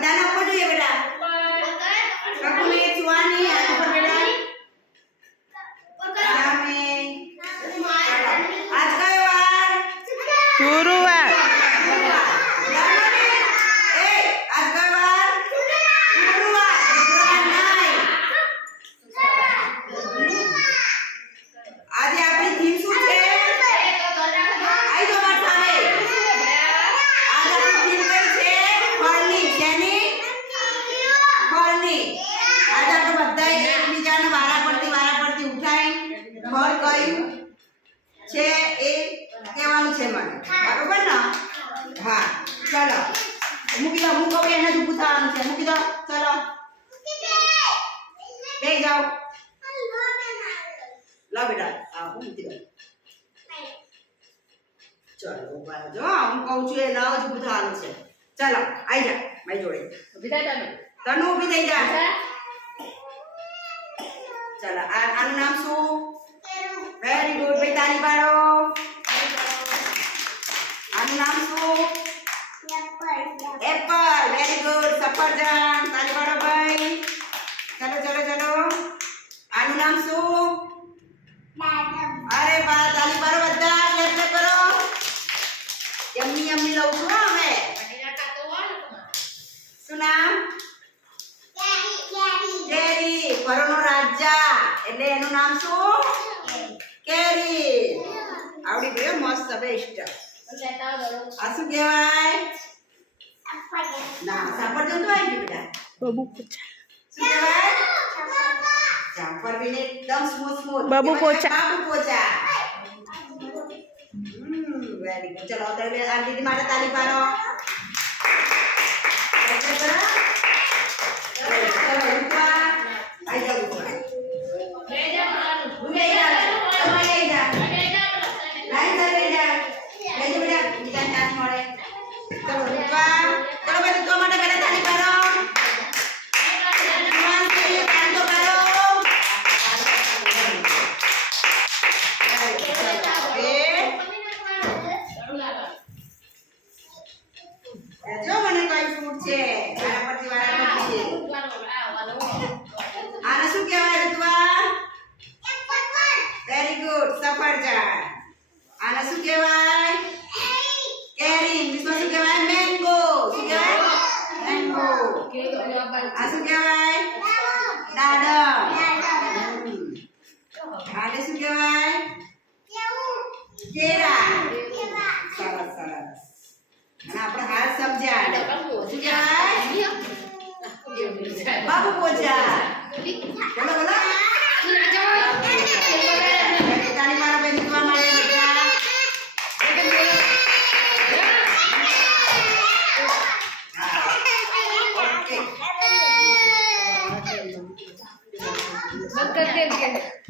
બધાને ઉપર જોઈએ બેટા કકુને સુવાની હાથ ઉપર બેટા સામે આજ કયો વાર ગુરુવાર ફળ કયું છે એ કહેવાનું છે મને બરોબર ને હા ચલો મૂકી દો હું કહું એને જ ઊભું થવાનું છે મૂકી દો ચલો બેસી જાઓ લો બેટા આ મૂકી દો ચલો ઉભા જો હું કહું છું એ લાવ જ ઊભું થવાનું છે ચલો આવી જા મારી જોડે ઊભી થાય તનુ ઊભી થઈ જા ચલો આનું નામ શું વેરી ગુડ ભાઈ તાળી પાડો આનું નામ શું એપલ વેરી ગુડ સફરજન તાળી પાડો ભાઈ ચલો ચલો ચલો આનું નામ શું અરે વાહ તાળી પાડો બધા ક્લેપ ક્લેપ કરો યમ્મી યમ્મી લઉં છું હવે શું નામ કેરી ફળોનો રાજા એટલે એનું નામ શું કેરી આવડી ગયો મસ્ત બેસ્ટ આ શું કહેવાય ના સફરજન તો આવી ગયું બેટા બાબુ પોચા શું કહેવાય જામફળ બી એકદમ સ્મૂથ સ્મૂથ બાબુ પોચા બાબુ પોચા વેરી ગુડ ચલો તો આ દીદી માટે તાળી પાડો જો મને કઈ ફૂડ છે મારા પરથી વાળા નથી આને શું કહેવાય ઋતુઆ વેરી ગુડ સફરજન આને શું કહેવાય કેરી ઇંગ્લિશમાં શું કહેવાય મેંગો શું કહેવાય મેંગો આ શું કહેવાય દાડમ આને શું કહેવાય કેળા સરસ સરસ અને આપણે હાથ સમજ્યા શું કહેવાય બાબુ પોચા બોલો બોલો તાળી મારો ભાઈ નીકળવા માટે બધા ઓકે